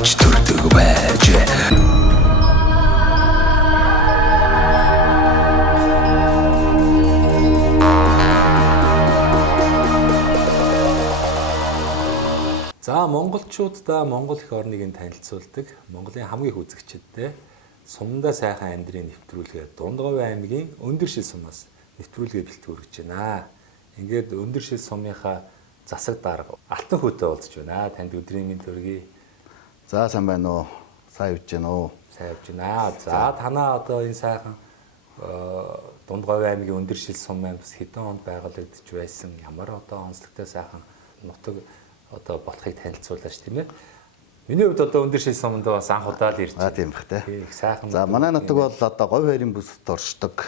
авч төрдөг байж. За монголчуудаа Монгол эх орныг танилцуулдаг Монголын хамгийн их үзэгчтэй сумдаа сайхан амьдрын нэвтрүүлгээ Дундгов аймгийн Өндөршил сумаас нэвтрүүлгээ бэлтгэж өргөж байна. Ингээд Өндөршил сумынхаа засаг дарга Алтан хүйтэй уулзж байна. Танд өдрийн мэнд төргий. За сайн байна уу? Сайн явж байна уу? Сайн явж байна. За танаа одоо энэ сайхан Дундгов аймгийн Өндөршил сум маань бас хэдэн онд байгуулагдж байсан. Ямар одоо онцлогтой сайхан нутаг одоо болохыг танилцуулаач тийм ээ. Миний хувьд одоо Өндөршил суманд бас анх удаа л ирж байна. Тийм бах те. Их сайхан. За манай нутаг бол одоо говь хайрын бүсд оршдог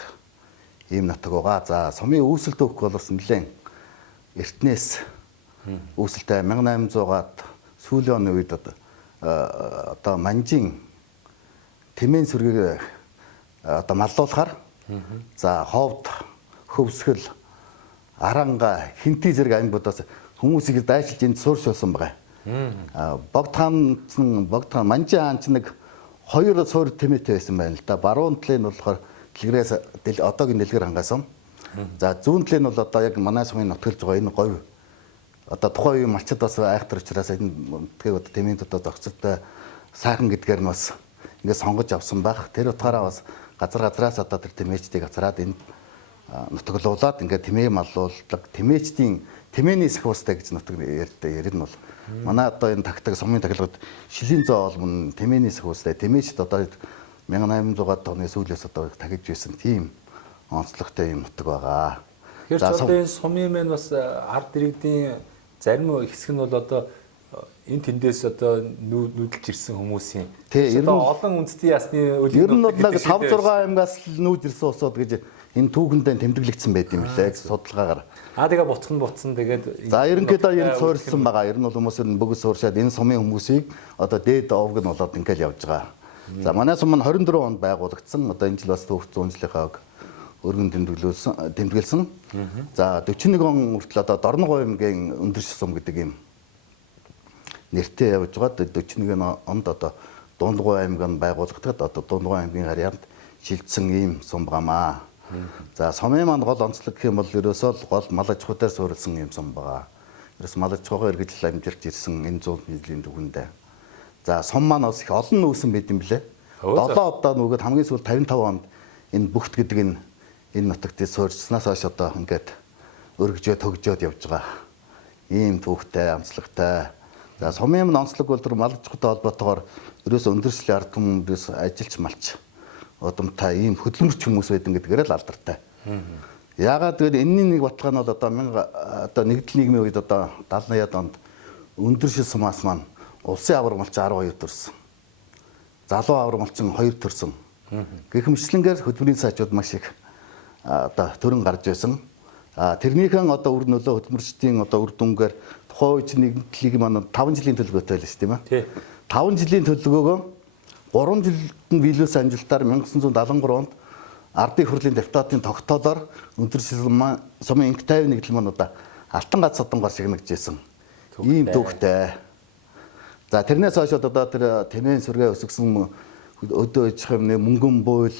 ийм нутаг байгаа. За сумын үүсэлт өгөх бол бас нэлээд эртнээс үүсэлтэй 1800-аад сүүлийн оны үед одоо манжин тэмээн сүргийг одоо маллуулахаар за ховд хөвсгөл аранга хинти зэрэг аймагудаас хүмүүсийг дайчилж энд сууршуулсан байгаа. Богдхан манжин хаан ч нэг 2 суур тэмээтэй байсан байна л да. Баруун талын нь болохоор дэлгэрээс одоогийн дэлгэр хангасан. За зүүн талын нь бол одоо яг манай сумын нутгалж байгаа энэ говь. Одоо тухайн үеийн малчид бас айхтар учраас энэ тэгээ одоо тэмээдүүдэд зохицолтой сайхан гэдгээр нь бас ингээд сонгож авсан байх. Тэр утгаараа бас газраас одоо тэр тэмээчдийг газраад энэ нутаглуулад ингээд тэмээ маллуулдаг. Тэмээний сахиустай гэж нутаг ярил нь бол манай одоо энэ тагтаг сумын тахилгад шилийн зоо олмон тэмээний сахиустай тэмээчд одоо 1800-аад оны сүүлээс одоо тагиж байсан тийм онцлогтой юм нутаг байгаа. Тэгэхээр одоо энэ сумын маань бас ард иргэдийн зарим хэсэг нь бол одоо энэ тэндээс одоо нүүдэлж ирсэн хүмүүсийн одоо олон үндэстэн ясны ер нь бол нэг 5-6 аймагаас л нүүд ирсэн усууд гэж энэ түүхэндээ тэмдэглэгдсэн байт юм лээ судалгаагаар. Тэгээ буцхан тэгээд за ерөнхийдөө энэ суурилсан байгаа. Ер нь бол хүмүүс нь бүгд сууршаад энэ сумын хүмүүсийг одоо дээд овг нь болоод ингээл явж байгаа. За манай сум нь 24 онд байгуулагдсан. Одоо энэ жил бас төвх 100 жилийнхаа өргөн тэмдэглэсэн. За 41 он хүртэл одоо Дорногов аймгийн Өндөршил сум гэдэг юм нэртэй явж байгаа. 41 онд одоо Дундгов аймгийн байгуулагдаад одоо Дундгов аймгийн харьяанд шилжсэн ийм сум байнамаа. За сумын маань гол онцлог гэх юм бол ерөөсөө гол мал аж ахуйгаар суурилсан юм сум байгаа. Ерөөс мал аж ахуйгаа эргэлж амжилж ирсэн энэ 100 жилийн түүхэндээ. За сум маань бас их олон нүүсэн байт юм блэ. 7 удаа нүгэд хамгийн сүүл 55 онд энэ Бүгт гэдэг энэ нутагт суурьснаас хойш одоо ингээд өргөжөө төгжөөд явж байгаа. Ийм түүхтэй, онцлогтой. За сумын онцлог бол тэр мал аж ахуйтай холбоотойгоор ерөөсөө Өндөршлийн ард түмнээс ажиллаж малч удамтай ийм хөдөлмөрч хүмүүс байдэн гэдгээр л алдартай. Яагаад гэвэл энэний нэг баталгаа нь бол одоо нэгдэл нийгмийн үед одоо 70-аад онд Өндөршил сумаас маань улсын авар малч 12 төрсөн. Залуу авар малчин 2 төрсөн. Гэх мэтлэнгээр хөдөлмөрийн сайжууд маш их одоо төрөн гарч байсан. Тэрнийхэн одоо үр нөлөө хөдөлмөрчдийн одоо үр дүнгээр тухайн үед нэгдлийг маань 5 жилийн төлөвлөгөөтэй байлаа шүү дээ. 5 жилийн төлөвлөгөөгөө 3 жилд нь биелүүлсэн амжилтаар 1973 онд ардын хурлын депутатын тогтоолоор Өндөршил сумын инх тайван нэгдэл маань одоо алтан гац содонгоор шигнэгдсэн. Ийм түүхтэй. За тэрнээс хойш одоо тэр тэмээн сүргээ өсгсөн өдөө аж ахуйн мөнгөн буйл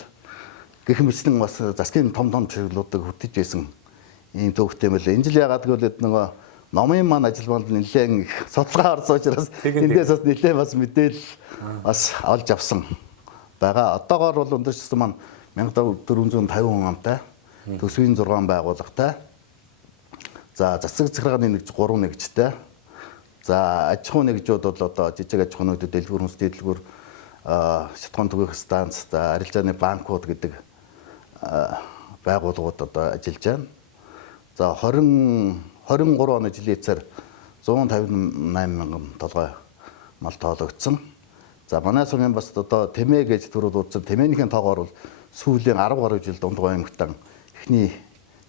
гэх мэтлэн бас засгийн том чиглэлүүдийг хөтөж байсан ийм түүхтэй юм л. Энэ жил ягаад гэвэл нөгөө номын маань ажилбанд нэлээд их судалгаа орсон учраас эндээс бас нэлээд бас мэдээлэл бас олж авсан байгаа. Одоогоор бол Өндөршил сум маань 1450 хүн амтай, төсвийн 6 байгууллагатай. За засаг захиргааны нэгж 3 нэгжтэй. За аж ахуйн нэгжүүд бол одоо жижиг аж ахуйнууд дэлгүүр хүнс дэлгүүр шатхуун түгээх станц, арилжааны банкуд гэдэг байгууллагууд одоо ажиллаж байна. За 23 оны жилийн эцээр 158 мянган толгой мал тоологдсон. За манай сумын бас одоо тэмээ гэж төрөл удсан тэмээнийхэн тоогоор бол сүүлийн 10 гаруй жил Дундгов аймагтан эхний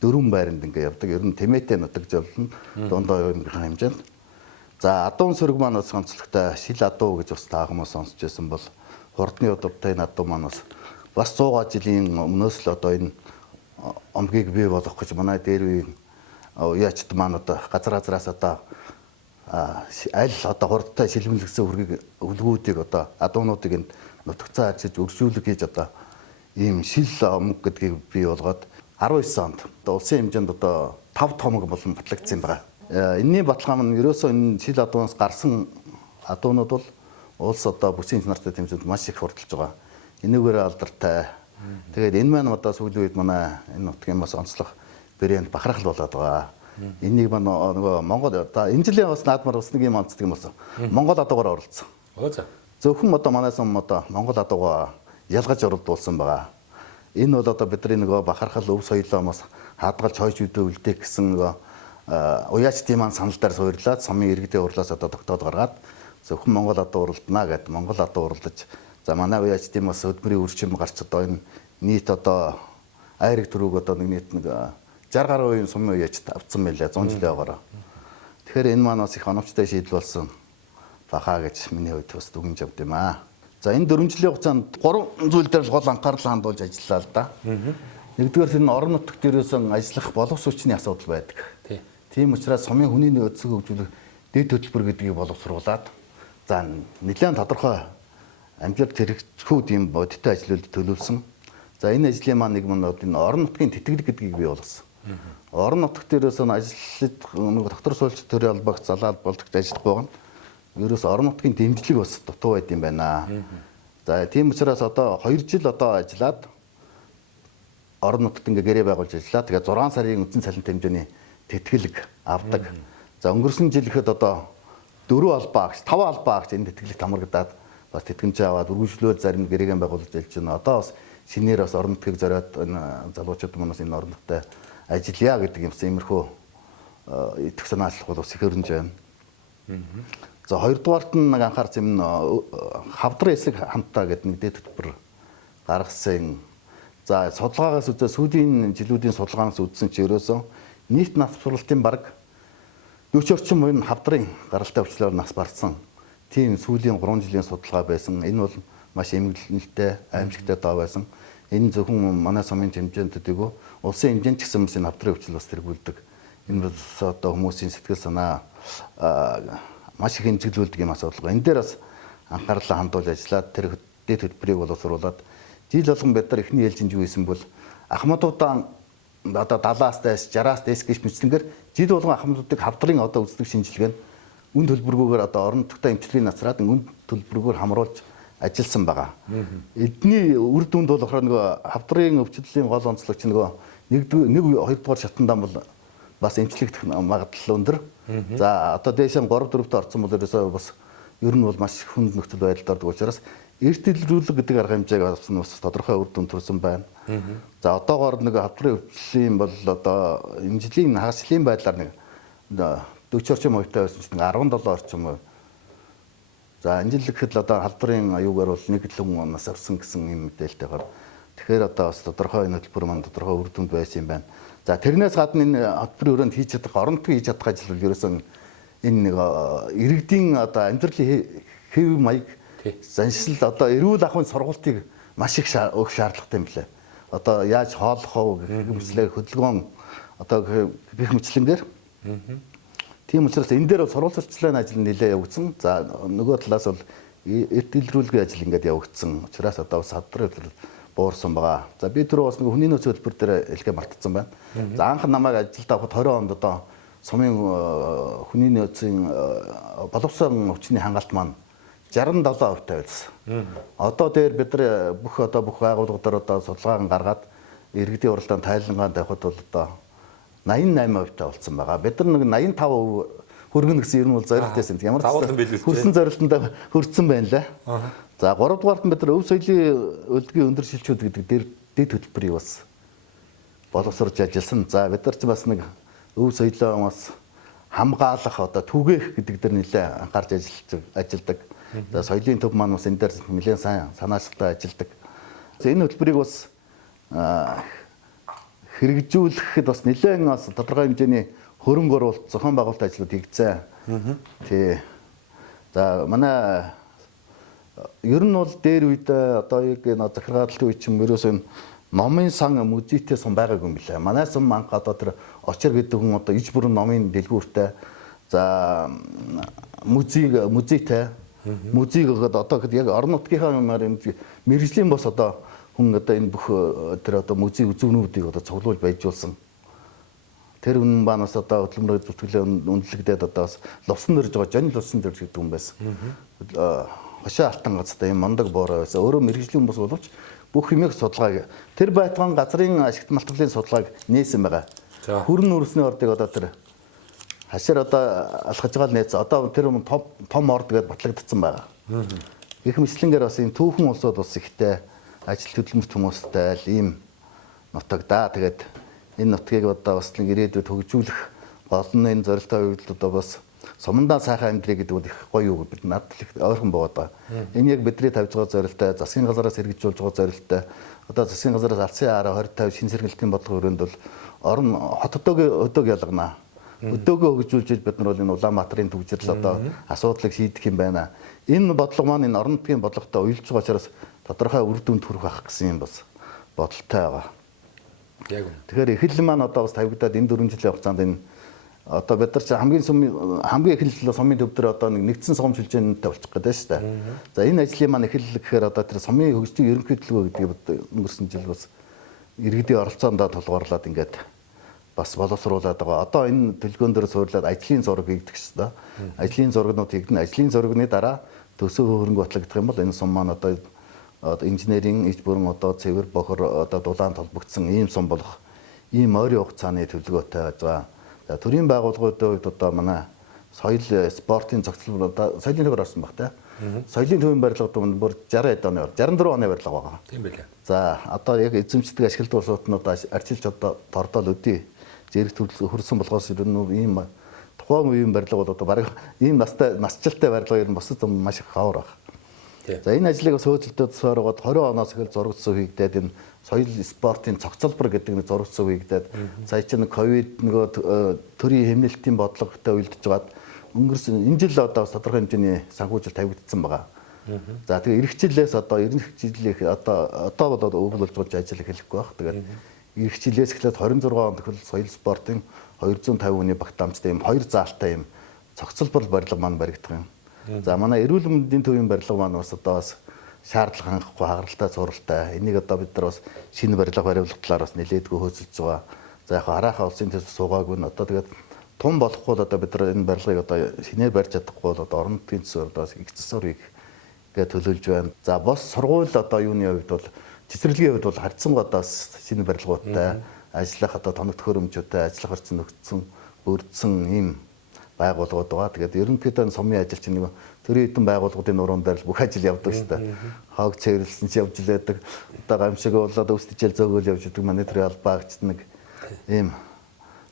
4 байранд ингээ явдаг. Ер нь тэмээтэй нутаг жолно Дундгов аймгийн хэмжээнд. За адуун сүрэг маань бас онцлогтой шил адуу гэж бас та хүмүүс сонсч байсан бол хурдны удавтай энэ адуу маань бас 100 жилийн өмнөөс л одоо энэ омгийг бий болгох гэж манай дээр үеийн яачд маань одоо газраас одоо аль одоо хурдтай шилмэлгэсэн үлгүүдийг одоо адуунуудыг энэ нутагцаа ажиллаж өршүүлэг хийж одоо ийм шил омог гэдгийг бий болгоод 19 онд одоо улсын хэмжээнд одоо 5 томог болон батлагдсан юм байна. Энэний баталгаа нь ерөөсөө энэ шил адуунаас гарсан адуунууд бол улс одоо бүсийн нартай тэмцээнд маш их хурдлж байгаа. Энэгээр алдартай. Тэгээд энэ маань одоо сүүлийн үед манай энэ нутгийн бас онцлог брэнд бахархал болоод байгаа. Энийг манай нөгөө Монгол одоо энэ жилийн бас наадмаар бас нэг юм онцлог юм болсон. Монгол адуугаар оролцсон. Зөвхөн одоо манайс одоо Монгол адуугаа ялгаж оролдуулсан байгаа. Энэ бол одоо бидний нөгөө бахархал өв соёлоо бас хадгалж хойш үдэ үлдээх гэсэн нөгөө уяачдын маань санал дээр суйрлаад сумын иргэдийн урлаас одоо тогтоод гаргаад зөвхөн Монгол адуу уралдана гэдэг Монгол адуу уралдаж за манай уяачдын бас өдмөрийн үрчим гарч одоо энэ нийт одоо айраг төрөг одоо нэг нийт 60 гаруй үеийн сумын уяачд авцсан байлаа 100 жилийн огоороо. Тэгэхээр энэ маань бас их оновчтой шийдэл болсон бахаа гэж миний хувьд бас дүгнж авд юм аа. За энэ 4 жилийн хугацаанд 3 зүйл дээр гол анхаарал хандуулж ажиллаа л да. Нэгдүгээр энэ орон нутагт ерөөсөн ажиллах боловсруучны асуудал байдаг. Тийм учраас сумын хүний нөөцийг хөгжүүлэх дэд хөтөлбөр гэдгийг боловсруулад за нэлээд тодорхой амжилт хэрэгжүүлэхүүд юм бодиттой ажлууд төлөвлөсөн. За энэ ажлын маань нэг нь энэ орон нутгийн тэтгэлэг гэдгийг бий болгосон. Орон нутагт ерөөсөн ажиллаж нэг доктор суулж төрийн албагт залаад болдог ажиллах байгаа нь ерөөс орон нутгийн дэмжлэг бас дутуу байд юм байна. За тийм учраас одоо 2 жил одоо ажиллаад орон нутагт ингээ гэрээ байгуулж ажиллаа. Тэгээ 6 сарын үндсэн цалин хэмжээний тэтгэлэг авдаг. За өнгөрсөн жил ихэд одоо 4 албаа агч, 5 албаа агч энэ тэтгэлэгт хамрагдаад бас тэтгэмжээ аваад үргэлжлүүлээд зарим гэрээгээ байгуулж ажиллаж байна. Одоо бас шинээр бас орон нутгийг зориод энэ залуучууд манаас энэ орон нутгад ажиллая гэдэг юмсан иймэрхүү итгэх санаачлах бол бас их өрнөж байна. За хоёрдугаарт нь нэг анхаарч юм хавдрын эсэг хамтаа гэдэг нэг дэд хөтөлбөр гаргасан. За судалгаагаас үзээ сүүлийн жилүүдийн судалгаанаас үзсэн чи ерөөсөн нийт нас сургалтын бараг 40 орчим буюу хавдрын гаралтай өвчлөөр нас барсан. Тийм сүүлийн 3 жилийн судалгаа байсан. Энэ бол маш эмгэлэлтэй, аимшигтай тоо байсан. Энэ зөвхөн манай сумын хэмжээнд төдийгүй улсын хэмжээнд ч гэсэн энэ хавдрын өвчл бас тэргүүлдэг. Энэ бас одоо хүмүүсийн сэтгэл санаа маш их хэмжиглүүлдэг юм асуудал. Энэ дээр бас анхаарлаа хандуулж ажиллаад тэр дэд хөтөлбөрийг боловсруулад жил болгон бид нар эхний ээлжинд юу хийсэн бол ахмадуудаа одоо 70-аас дээш 60-аас дээш гэж мэтлэнгээр жил болгон ахмадуудыг хавдрын одоо үздэг шинжилгээ нь үн төлбөргүйгээр одоо орон нутгад эмчилгээг насраад үн төлбөргөөр хамруулж ажилласан байгаа. Эдний үр дүнд бол болохоор нөгөө хавдрын өвчлөлийн гол онцлог чинь нөгөө нэг хоёрдугаар шатандаа бол бас эмчлэгдэх магадлал өндөр. За одоо дээшээ 3 4-т орсон бол ерөөсөө бас ер нь бол маш хүнд нөхцөл байдалд ордог учраас эрт илрүүлэг гэдэг арга хэмжээг авсан бас тодорхой үр дүн төрсөн байна. За одоогоор нэг хавдрын өвчлөлийн бол одоо энэ жилийн хагасчлын байдлаар нэг 40 орчим хувьтай байсан чинь 17 орчим хувь. За энэ жил гэхэд л одоо халдварын аюугаар бол нэг л хүн нас авсан гэсэн юм мэдээлэлтэй байна. Тэгэхээр одоо бас тодорхой энэ хөтөлбөр маань тодорхой үр дүнд байсан юм байна. За тэрнээс гадна энэ хөтөлбөрийн өрөөнд хийж чадах, орон нутгийн хийж чадах ажил бол ерөөсөн энэ нэг иргэдийн одоо амьдралын хэв маяг заншил одоо эрүүл ахуйн сургалтыг маш их өгөх шаардлагатай юм билээ. Одоо яаж хооллох вэ гэх мэтлээ хөдөлгөөн одоо гэх мэтлэнгээр. Тийм учраас энэ дээр бол сурвалжлалын ажил нэлээд явагдсан. За нөгөө талаас бол эрт илрүүлгийн ажил ингээд явагдсан. Учраас одоо бас хавдрын буурсан байгаа. За би түрүү бас нэг хүний нөөц хөтөлбөр дээр хэлгээ мартсан байна. За анх намайг ажилд авахд 20 онд одоо сумын хүний нөөцийн боловсон хүчний хангалт маань 67% байсан. Одоо дээр бид нар бүх байгууллагуудаар одоо судалгааг гаргаад иргэдийн уралдаан тайлангаанд тавихад бол одоо 88% болсон байгаа. Бид нар нэг 85% хөргөн гэсэн ер нь бол зорилтойсэн. Ямар ч хүрсэн зорилтонд хүрсэн байна лээ. За 3 дугаарт бид нар өв соёлын өлдгийн өндөр шилжүүд гэдэг дээр дэд хөтөлбөрийг бас боловсруулж ажилласан. За бид нар ч бас нэг өв соёлоо бас хамгаалах одоо түгээх гэдэг дээр нэлээд анхаарч ажилладаг. За соёлын төв маань бас энэ дээр нэлээд сайн санаачтай ажилладаг. За энэ хөтөлбөрийг бас хэрэгжүүлэхэд бас нэлээд бас тодорхой хэмжээний хөрөнгө оруулалт зохион байгуулалт ажлууд хийгдсэн. Тий. За манай ер нь бол дээр үед одоо яг энэ захиргааллын үе чинь ерөөсөө номын сан музейтэй сум байгаагүй юм билээ. Манай сум анх одоо тэр очир гэдэг хүн одоо иж бүрэн номын дэлгүүртэй За музейтэй. Музейг одоо яг орон нутгийнхаа мэрэгжлийн бос одоо хүн одоо энэ бүх тэр одоо музей үзүүнүүдийг одоо цуглуулж баяжуулсан. Тэр үнэн банаас одоо хөдөлмөрийн зүтгэлээ үнэлэгдээд одоо бас лувсан дэрж байгаа жонь лувсан дэрж гэдэг юм байсан. Хошоо алтан газтай юм мондог боороо байсан. Өөрөө мэрэгжлийн бос боловч бүх юмыг судалгааг тэр байтугай газрын ашигт малтгалын судалгааг нээсэн байгаа. Хүрэн нүрсний ордыг одоо тэр хашаар одоо алхаж байгаа л нээсэн. Одоо тэр том орд гэдээ батлагдсан байгаа. Их мэтлэнгээр бас энэ түүхэн улсууд бас ихтэй ажил хөдөлмөрт хүмүүстэй л ийм нутаг да. Тэгээд энэ нутгийг одоо бас нэг ирээдүйд хөгжүүлэх болон энэ зорилттой үед одоо бас сумандаа сайхан амьдрий гэдэг бол их гоё юу бид надад их ойрхон бод байгаа. Энэ яг бидний тавьж байгаа зорилттой засгийн газараас хэрэгжүүлж байгаа зорилттой одоо засгийн газараас алсын хараа 2050 шин сэргэлтийн бодлого өрөөнд бол орон хот өдөг ялгана. Өдөөгөө хөгжүүлж бид нар бол энэ Улаанбаатарын төвжирл одоо асуудлыг шийдэх юм байна. Энэ бодлого маань энэ орон нутгийн бодлоготой уялж байгаа учраас тодорхой үр дүнд хүрэх ах гэсэн юм бас бодолтой байгаа. Яг үнэ. Тэгэхээр эхлэл маань одоо бас тавигдаад энэ 4 жилийн хугацаанд энэ одоо бид нар хамгийн эхлэл сумын төв дээр одоо нэгдсэн сум шилжээнтэй болчих гээд байна шүү дээ. За энэ ажлын маань эхлэл гэхээр одоо тэр сумын хөгжлийн ерөнхий төлөвөө гэдэг өнгөрсөн жил бас иргэдийн оролцоонд тулгуурлаад ингээд бас боловсруулад байгаа. Одоо энэ төлөвлөгөөн дээр суурлаад ажлын зураг хийгдэх шүү дээ. Ажлын зурагнууд хийгдэн. Ажлын зурагны дараа төсөө хөрөнгө батлагдах юм бол энэ сум маань одоо инженерийн иж бүрэн одоо цэвэр бохор одоо дулаан толбогдсон ийм сум болох ийм ойрын хугацааны төлөвлөгөөтэй байгаа. За төрийн байгууллагуудын хувьд одоо манай соёл спортын зохицол одоо соёлын төвөр орсон баг тий. Соёлын төвийн барилгад бүр 60 оны 64 оны барилга байгаа. Тийм байлаа. За одоо яг эзэмшдэг ашиглалтын улсууднууд арчилж одоо тордол өдий зэрэг хөрсөн болохоос ер нь ийм тухайн үеийн барилга бол одоо бараг ийм насжилттай барилга ер нь босод маш их хавар баг. За энэ ажлыг бас хөөцөлтөд суугаад 20 оноос эхэл зураг зүй хийгдээд энэ соёл спортын цогцлбор гэдэг нэг зураг зүй хийгдээд сая чинь ковид нөгөө төрийн хэмнэлтийн бодлоготой уялдж байгаад өнгөрсөн энэ жил одоо тодорхой хэмжээний санхүүжилт тавигдсан байгаа. За тэгээ эх жилээс одоо эх жилийн одоо бол өгүүлж болж ажил эхлэхгүй байх. Тэгээд эх жилээс эхлээд 26 онд хүртэл соёл спортын 250 хүний багтаамжтай юм хоёр заалтай юм цогцлбор барилга маань баригдах юм. За манай эрүүл мэндийн төвийн барилга маань бас одоо бас шаардлага хангахгүй хагаралтай зуралтай. Энийг одоо бид нар бас шинэ барилга бариулах талаар бас нэлээдгүй хөөцөлж байгаа. За яг хараахан улсын төсөв суугаагүй нь одоо тэгээд тун болохгүй одоо бид нар энэ барилгыг одоо шинээр барьж чадахгүй бол одоо орон нутгийн төсөв одоо их засвар хийх гэж төлөвлөж байна. За бос сургууль одоо юуны хувьд бол цэцэрлэгийн хувьд бол харьцан одоо шинэ барилгуудтай ажиллах одоо тоног төхөөрөмжтэй ажиллах орчин нөхцсөн бүрдсэн ийм байгууллагууд байгаа. Тэгээд ерөнхийдөө сумын ажил чинь нэг төрийн эдэн байгууллагуудын нуруунд байрал бүх ажил явдаг шүү дээ. Хог цэвэрлсэн ч явж лээдэг. Одоо гамшиг болоод өсдөжэл зөөгөл явж идэг манай төрийн албаагч нэг ийм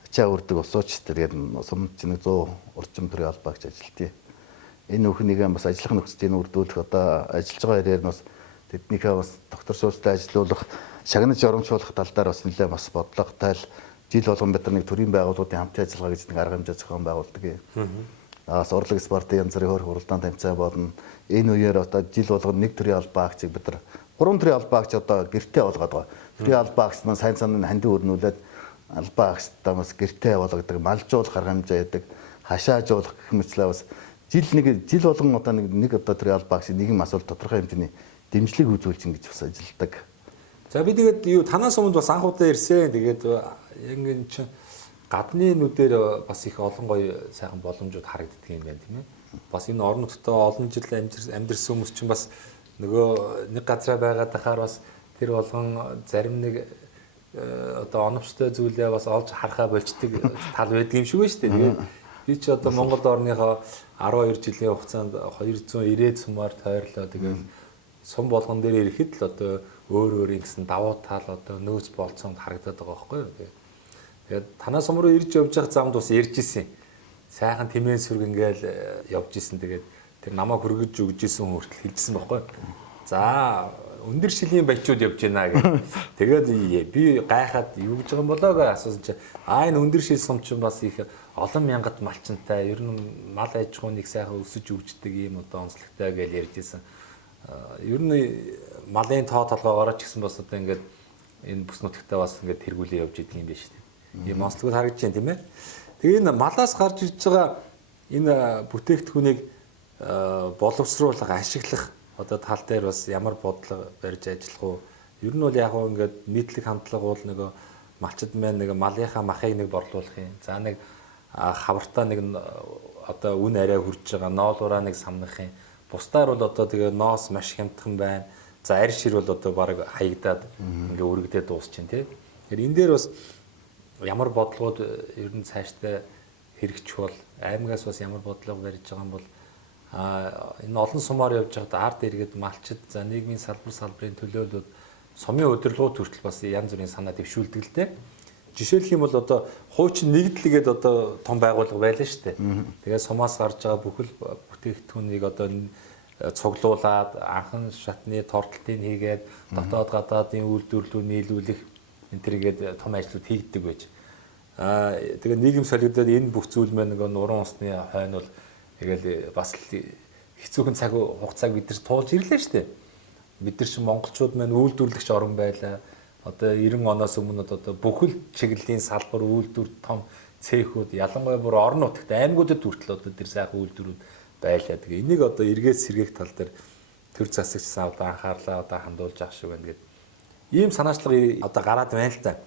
ачаа үрдэг усууч тэгээд сум чинь 100 орчим төрийн албаагч ажилтгий. Энэ бүхнийг бас ажиллах нөхцөлийг үрдүүлэх одоо ажиллаж байгаа хэрээр бас тэднийхээ бас доктор суурьтай ажиллуулах шагнаж оромжуулах тал дээр бас нэлээд бас бодлоготой л жил болгон бид нар нэг төрийн байгууллагуудын хамтын ажиллагаа гэж нэг арга хэмжээ зохион байгуулдаг юм. Урлаг спортын янз бүрийн хуралдаан тамцаа болно. Энэ үеэр одоо жил болгон нэг төрлийн албаагчийг бид нар 3 төрлийн албаагч одоо гэртээ болгоод байгаа. Төрийн албаагч маань сайн санааны хандив өрнүүлээд албаагчтай бас гэртээ болгодог, малжуулах арга хэмжээ яадаг, хашаажуулах гэх мэтлээ бас жил болгон одоо нэг одоо төрлийн албаагч нийгэм асуудал тодорхой хэмжээний дэмжлэг үзүүлж ингэж бас ажилладаг. За би тэгээд юу танаас өмнө бас анх удаа ирсэн. Тэгээд яг ингэ чинь гадны нүдээр бас их олон гоё сайхан боломжууд харагддаг юм байна тийм ээ. Бас энэ орон нутгад олон жил амьдэрсэн хүмүүс чинь бас нөгөө нэг газараа байгаад ахаар бас тэр болгон зарим нэг одоо оновчтой зүйлээ бас олж харахаа болчдөг тал байдаг юм шиг байна шүү дээ. Тэгээд би ч одоо Монгол орныхоо 12 жилийн хугацаанд 290 сумаар тойрлоо. Тэгээд сум болгон дээр ирэхэд л одоо өөр ингэсэн давуу тал одоо нөөц болцоонд харагдаад байгаа байхгүй юу. Тэгээд танаа сум руу ирж явж явах замд бас ярьж исэн. Сайхан тэмээн сүрг ингээл явж исэн. Тэгээд тэр намайг хүргэж өгж исэн хүртэл хэлжсэн байхгүй юу. За өндөр шилийн баячууд явж байна гэх. Тэгээд би гайхаад юу гэж байгаа юм болоо гэж асуусан чи энэ өндөр шил сум чинь бас их олон мянгат малчинтай ер нь мал аж ахуйныг сайхан өсөж өгчдөг юм одоо онцлогтой гэж ярьж исэн. Ер нь малын тоо толгоогоор ч гэсэн бас одоо ингээд энэ бүс нутагтаа бас ингээд тэргүүлээ явж идэг юм байна шүү дээ. Ийм онцлогуд харагдаж байна тийм ээ. Тэгээ энэ малаас гарч ирж байгаа энэ бүтээгдэхүүнийг боловсруулах, ашиглах одоо тал дээр бас ямар бодлого барьж ажиллах уу? Ер нь бол яг гоо ингээд нийтлэг хандлага бол нөгөө малчид маань нэг малынхаа махыг нэг борлуулах юм. За нэг хавартаа нэг одоо үн арай хурж байгаа ноолураа нэг самнах юм. Бусдаар бол одоо тэгээ ноос маш хямдхан байна. За арь шир бол одоо баг хаягдаад ингээ өргөдөө дуусчин тий. Тэгэхээр энэ дээр бас ямар бодлогод ер нь цаашдаа хэрэгжих бол аймагаас бас ямар бодлого барьж байгаа юм бол энэ олон сумаар явж байгаад ард иргэд малчид за нийгмийн салбарын төлөөлөлд сумын удирдлагууд хүртэл бас янз бүрийн санаа дэвшүүлдэг л дээ. Жишээлх юм бол одоо хуучин нэгдлэгээд одоо том байгууллага байлаа шүү дээ. Тэгээд сумаас гарч байгаа бүхэл бүтээгдэхүүнийг одоо цуглуулад анхан шатны тортлтыг хийгээд дотоод гадаадын үйлдвэрлэлүүд нийлүүлэх энэ төргээд том ажлууд хийгддэг байж. Тэгээд нийгэм солигдоод энэ бүх зүйл маань нөгөө нуруу усны хойно бол тэгэл бас хэцүүхэн цаг хугацааг бид нар туулж ирлээ шүү дээ. Бид нар чинь монголчууд маань үйлдвэрлэгч орн байлаа. Одоо 90 оноос өмнө одоо бүхэл чиглэлийн салбар үйлдвэр том цехүүд ялангуяа бүр орон нутагт аймагуудад хүртэл одоо тэр сайхан үйлдвэрүүд байлаа. Тэгээ энийг одоо эргээд сэргээх тал дээр төр засагчсан одоо анхаарлаа одоо хандуулж авах шиг байна гэдэг. Ийм санаачлага одоо гараад байна л да.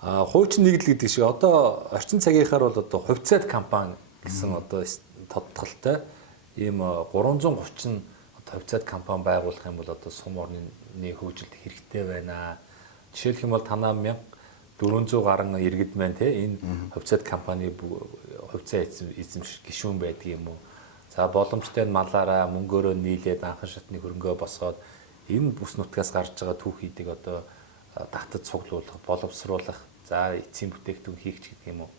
Хуучин нэгдэл гэдэг шиг одоо орчин цагийнхаар бол одоо хувьцаат компани гэсэн одоо тодтолтой ийм 330 хувьцаат компани байгуулах юм бол одоо сум орны хөгжилд хэрэгтэй байна. Жишээлх юм бол танаа 1400 гаруй иргэд маань те энэ хувьцаат компани хувьцаа эзэмших гишүүн байдаг юм уу? За боломжтой малаараа мөнгөөрөө нийлээд анхан шатны хөрөнгөө босгоод энэ бүс нутгаас гарч байгаа түүхийдийг одоо татад цуглуулах, боловсруулах, за эцсийн бүтээгдэхүүн хийх гэдэг юм уу?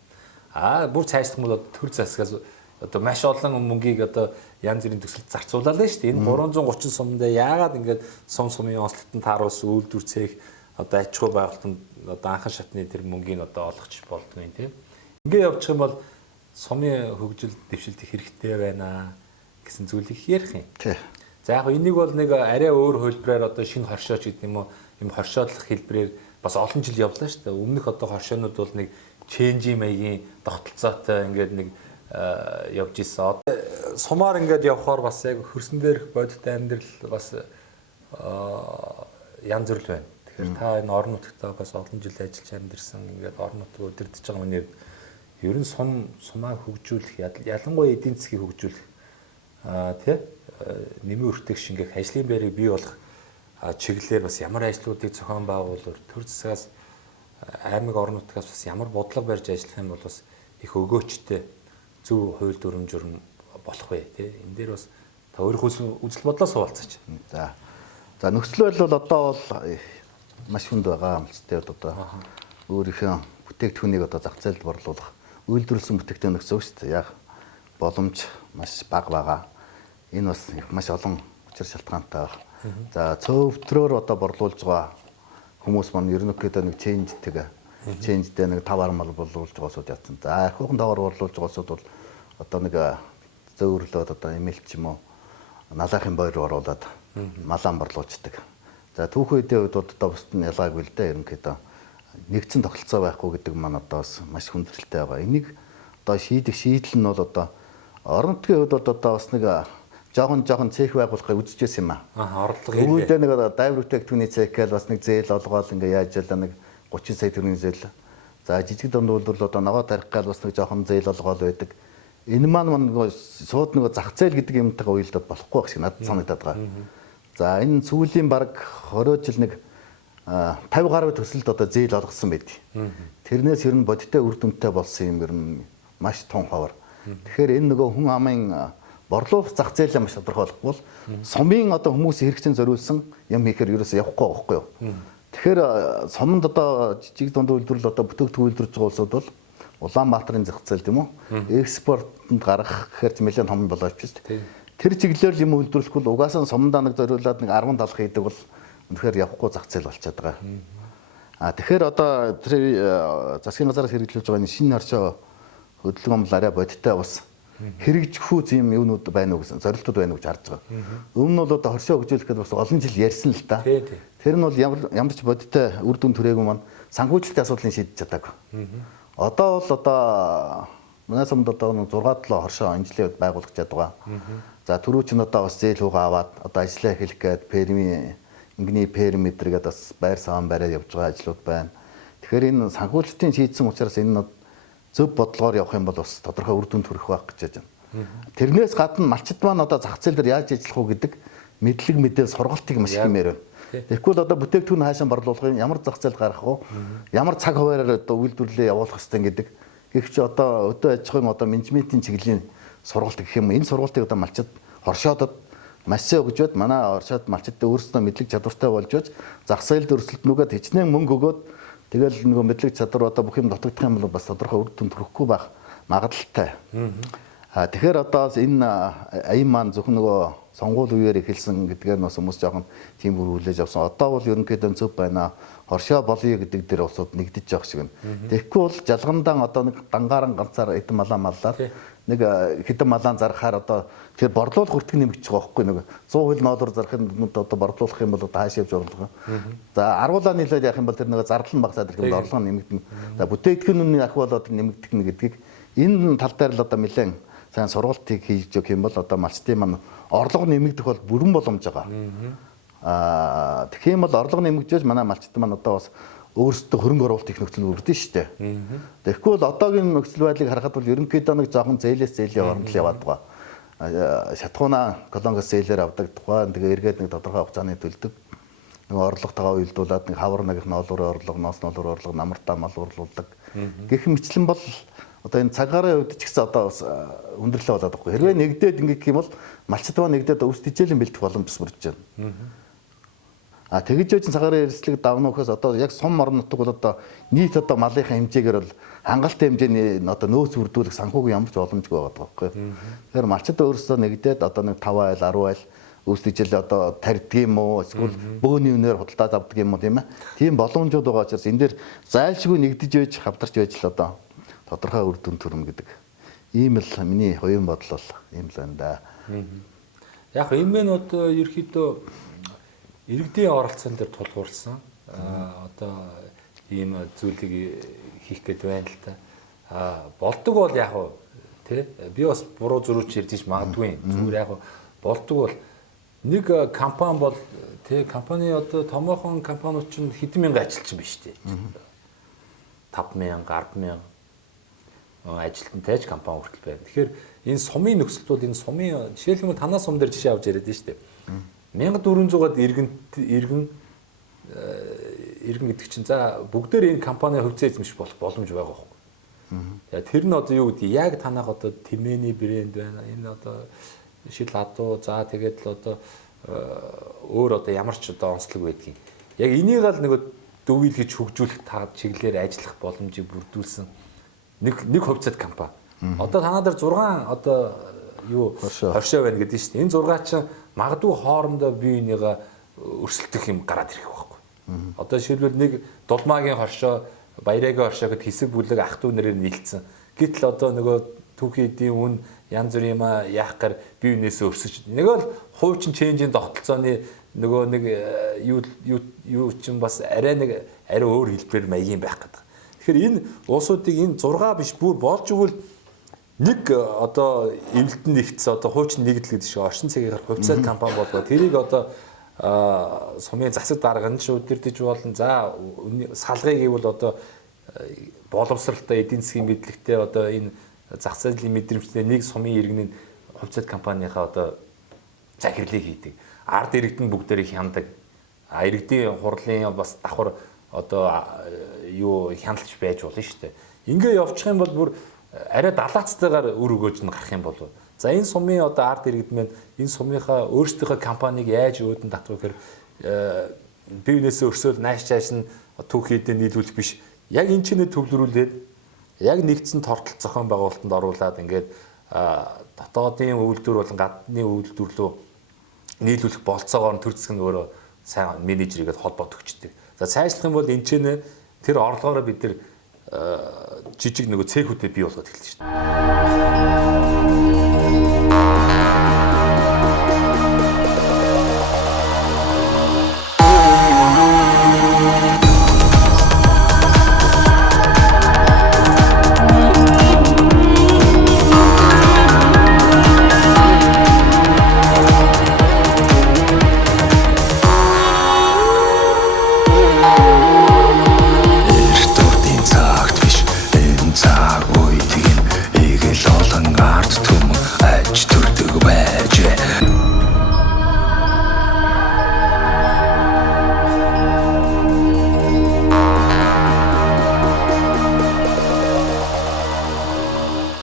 Бүр цаашлах юм бол төр засгаас одоо маш олон мөнгийг одоо янз бүрийн төсөлд зарцуулаад байна шүү дээ. Энэ 330 сумдаа яагаад ингээд сумын онцлогтод тааруулсан үйлдвэр цэх одоо аж ахуй байгуулалтанд одоо анхан шатны тэр мөнгийг одоо олгоч болдгоо юм тийм. Ингээд явчих юм бол сумын хөгжил дэвшилт хэрэгтэй байна гэсэн зүйлийг ярих юм. За яг энийг бол нэг арай өөр хөлбрээр одоо шинэ хоршооч гэдэг юм уу юм хоршоодлох хэлбэрээр бас олон жил явлаа шүү дээ. Өмнөх одоо хоршоонууд бол нэг ченжи маягийн тогтолцоотой ингээд нэг явж исэн. Сумаар ингээд явхаар бас яг хөрсөн дээрх бодит амьдрал бас янз бүр л байна. Тэгэхээр та энэ орон нутгтаа бас олон жил ажиллаж амьдэрсэн ингээд орон нутгийг удирдах байгаа хүнээр ер нь сумаа хөгжүүлэх ялангуяа эдийн засгийг хөгжүүлэх тий нэмийн өртөг шингээх ажлын байрыг бий болох чиглэлээр бас ямар ажлуудыг зохион байгуулалт төр засгаас аймаг орон нутгаас бас ямар бодлого барьж ажиллах юм бол бас их өгөөчтэй зөв хууль дүрм журм болох вэ тий энэ дээр бас та өөрийнхөө үзэл бодлоо суулцаач. За нөхцөл байдал бол одоо бол маш хүнд байгаа юм л тий одоо өөрийнхөө бүтээгдэхүүнийг одоо зах зээлд борлуулах үйлдвэрлэсэн бүтээгдэхүүн гэсэн үг шүү дээ. Яг боломж маш бага байгаа. Энэ бас маш олон учир шалтгаантай байна. За цөөвтрөөр одоо борлуулж байгаа хүмүүс маань ерөнхийдөө нэг ченжтэй нэг тавар мал борлуулж байгаа сууд ятсан. За ахиухан тавар борлуулж байгаа сууд бол одоо нэг зөөврлөөд одоо эмэлч юм уу налахын бойр оруулаад малаан борлуучдаг. За түүхэн үеийн үед одоо бусд нь ялгаагүй л дээ ерөнхийдөө нэгдсэн тогтолцоо байхгүй гэдэг маань одоо бас маш хүндрэлтэй байгаа. Энийг одоо шийдэл нь бол одоо орон нутгийн хувьд одоо бас нэг жоохон цех байгуулахыг үзчихсэн юм аа. Орлого үүдээ нэг дайвар бүтээгдэхүүний цех гэж бас нэг зээл олгоод ингээ яаж ялаа нэг 30 сая төгрөгийн зээл. За жижиг дунд үйлдвэрлэл одоо ногоо тарих гал бас нэг жоохон зээл олгоод байдаг. Энэ маань сууд нэг зах зээл гэдэг юмтайгаа уялдаад болохгүй байх шиг надад санагдаад байгаа. За энэ сүүлийн баг 20 жил нэг 50 гаруй төсөлд одоо зээл олгосон байдаг. Тэрнээс ер нь бодиттой үр дүнтэй болсон юм ер нь маш том ховор. Тэгэхээр энэ нөгөө хүн амын борлуулах зах зээлээ маш тодорхойлохгүй бол сумын одоо хүмүүсийн хэрэгцээнд зориулсан юм хийхээр ерөөсөө явахгүй байхгүй юу. Тэгэхээр суманд одоо жижиг дунд үйлдвэрлэл одоо бүтээгдэхүүн үйлдвэрлэж байгаа улсууд бол Улаанбаатарын зах зээл тийм үү? Экспортод гарах гэхээр нэлээд том болооч шүү дээ. Тэр чиглэлээр юм үйлдвэрлэх бол угаасаа сумдаа нэг зориулаад нэг 10 70 хийдэг бол үнэхээр явахгүй зах зээл болчиход байгаа. Тэгэхээр одоо тэр засгийн газараас хэрэгжүүлж байгаа энэ шинэ оршоо хөдөлгөөн арай бодиттой бас хэрэгжих юм юунууд байна уу гэсэн зорилтууд байна уу гэж харж байгаа. Өмнө нь бол одоо хоршоо хөгжүүлэхэд бас олон жил ярьсан л та. Тэр нь бол ямар ч бодиттой үр дүн түрээгүй маань санхүүжилтийн асуудлыг шийдэж чадаагүй. Одоо бол одоо Манай сумд одоо 6-7 хоршоо энэ жилийн үед байгуулах гэж байгаа. За түрүү чинь одоо бас зээл хүүгээ аваад одоо ажиллаа эхлэх гээд ингийн периметр гэдэг бас байр саван бариад явж байгаа ажлууд байна. Тэгэхээр энэ санхүүжилтийн шийдсэн учраас энэ зөв бодлогоор явах юм бол бас тодорхой үр дүнд хүрэх байх гэж байна. Тэрнээс гадна малчид маань одоо зах зээл дээр яаж ажиллах уу гэдэг мэдлэг мэдээ сургалтыг маш их мээр байна. Тэгэхгүй л одоо бүтээгдэхүүн хаашаа борлуулах юм, ямар зах зээл гаргах уу, ямар цаг хуваараар одоо үйлдвэрлэлээ явуулах хэрэгтэй гэдэг. Гэх чи одоо өдөө аж ахуйн одоо менежментийн чиглэлийн сургалт гэх юм. Энэ сургалтыг одоо малчид хоршоодод маш сайн өгж бод манай оршоод малчидтай өөрсдөө мэдлэг чадвартай болж байж зах зээлд өрсөлдөнүүгээ хичнээн мөнгө өгөөд тэгэл нөгөө мэдлэг чадвар одоо бүх юм дутагдах юм бол бас тодорхой үр дүнд хүрэхгүй байх магадлалтай. Тэгэхээр одоо энэ аян маань зөвхөн нөгөө сонгуул үеэр эхэлсэн гэдгээр нь хүмүүс жоохон тийм бүр хүлээж авсан. Одоо бол ерөнхийдөө зөв байна. Хоршоо болъё гэдэг дээр усууд нэгдэж явах шиг байна. Тэгэхгүй бол жалгандаан одоо нэг дангааран ганцаар эдэн малаа маллаад нэг хэдэн малаан зархаар одоо тэр борлуулах хүртэг нэмэгдэж байгаа байхгүй нэг 100 хөл ноолоор зарахын одоо борлуулах юм бол одоо хааш явж орлого. За аруулаа нийлээд явах юм бол тэр нэг зардал нь багасаад ирэх юм бол орлого нэмэгдэнэ. За бүтээгдэхүүний ах бол одоо нэмэгдэх гэдгийг энэ тал дээр л одоо нэлээд сайн сургалтыг хийж өгөх юм бол одоо малчтын маань орлого нэмэгдэх бол бүрэн боломж байгаа. Тэгэх юм бол орлого нэмэгдэж манай малчтан маань одоо бас өөрсдөө хөрөнгө оруулалт их нөхцөл бүрдэн шүү дээ. Тэгэхгүй бол одоогийн нөхцөл байдлыг харахад бол ерөнхийдөө нэг жоохон зээлээс зээлийн оронд л яваад байгаа. Шатгууна колонгос зээлээр авдаг тухайн тэгээ эргээд нэг тодорхой хугацааны төлдөг. Нэг орлоготойгоо уялдуулаад нэг хавар нэг ноолуурын орлого, ноос ноолуурын орлого, намартаа мал урлуулдаг. Гэх мэтлэн бол одоо энэ цагаарын үед ч гэсэн одоо бас өндөрлөө болоод байгаа. Хэрвээ нэгдээд ингэх юм бол малчид маань нэгдээд өвс тижээлийн бэлтгэх боломж бүрдэж байна. Тэгж яжин цагаарын эрсдлэг давна ухаас одоо яг сум орон нутаг бол одоо нийт одоо малынхаа хэмжээгээр бол хангалттай хэмжээний одоо нөөц бүрдүүлэх санхүүгийн ямар ч боломжгүй байгаа байхгүй. Тэгэхээр малчид өөрсдөө нэгдээд одоо нэг 5 айл 10 айл өвсдөжл одоо тарьдаг юм уу эсвэл бөөний үнээр худалдаа авдаг юм уу тийм ээ. Тийм боломжууд байгаа учраас энэ дээр зайлшгүй нэгдэж байж хамтарч байж л одоо тодорхой үр дүн төрнө гэдэг. Ийм л миний хувийн бодол бол ийм л байна да. Яг энэ мэн одоо ерөөхдөө иргэдийн оролцоон дээр тулгуурсан одоо ийм зүйлийг хийх гээд байна л та. Болдог бол яг уу тий би бас буруу зөрүүч ярьж магадгүй. Зүгээр яг болдог бол нэг компани бол тий компани одоо томоохон компаниуд чинь хэдэн мянган ажилчин биш тий. 5000 100000 ажилтнтай ч компани хүртэл байна. Тэгэхээр энэ сумын нөхцөлд бол энэ сумын жишээлбэл танаа сум дээр жишээ авч яриад шүү дээ. 1400-аад иргэн гэдэг чинь за бүгдээр энэ компани хөвцөө эзэмших боломж байгаа байхгүй. Тэр нь одоо юу гэдэг яг танах одоо тэмээний брэнд байна. Энэ одоо шил адуу за тэгээд л одоо өөр одоо ямар ч одоо онцлог байдгийг. Яг энийг л нөгөө дөвийлгэж хөгжүүлэх чиглэлээр ажиллах боломжийг бүрдүүлсэн нэг хувьцаат компани. Одоо танаа дээр 6 одоо юу хоршоо байна гэдэг нь шүү дээ. Энэ 6 чинь магадгүй хоорондоо бие бинийгаа өрсөлдөх юм гараад ирэх байхгүй. Одоо жишээлбэл нэг дулмаагийн хоршоо, баярагийн хоршоо гэд хэсэг бүлэг ах トゥ нэрээр нийлцсэн. Гэтэл одоо нөгөө түүхийдийн үн янз бүр юм яах гар бие бинээсээ өрсөж. Нэг л хуучин ченжийн тогтолцооны нөгөө нэг юу чинь бас арай өөр хэлбэр маягийн байх гэдэг. Тэгэхээр энэ улсуудыг энэ 6 биш бүр болж игэл нэг одоо эвлэлтэн нэгтсэн одоо хуучин нэгдэл гэдэг шиг орчин цагаар хувьцаат компани болоо тэрийг одоо сумын засаг дарга нь ч удирдах болно. За салгыг гэвэл одоо боловсралтай эдийн засгийн мэдлэгтэй одоо энэ зах зээлийн мэдрэмжтэй нэг сумын иргэний хувьцаат компанийнхаа одоо захирлыг хийдэг. Ард иргэдэн бүгдээрээ хяндаг. Иргэдийн хурлын бас давхар одоо юу хяналтч байж болно шүү дээ. Ингээ явчих юм бол бүр арай далаацтайгаар үр өгөөж нь гарах юм болов. За энэ сумын одоо ард иргэд маань энэ сумынхаа өөрсдийнхөө компанийг яаж өөдөн татвар гэхээр бие биенээсээ өрсөөл нааш чааш нь түүхийдээ нийлүүлэх биш. Яг энэ чинээ төвлөрүүлээд яг нэгдсэн тортол зохион байгуулалтанд оруулаад ингээд дотоодын үйлдвэр болон гадны үйлдвэр рүү нийлүүлэх болцоогоор төр зэсэг нь өөрөө сайн менежерийгээд холбоод өгчдөг. За цаашлах юм бол энэ чинээ тэр орлогоороо бид нар жижиг нөгөө цэхүүдэд бий болгоод эхэлсэн шүү дээ.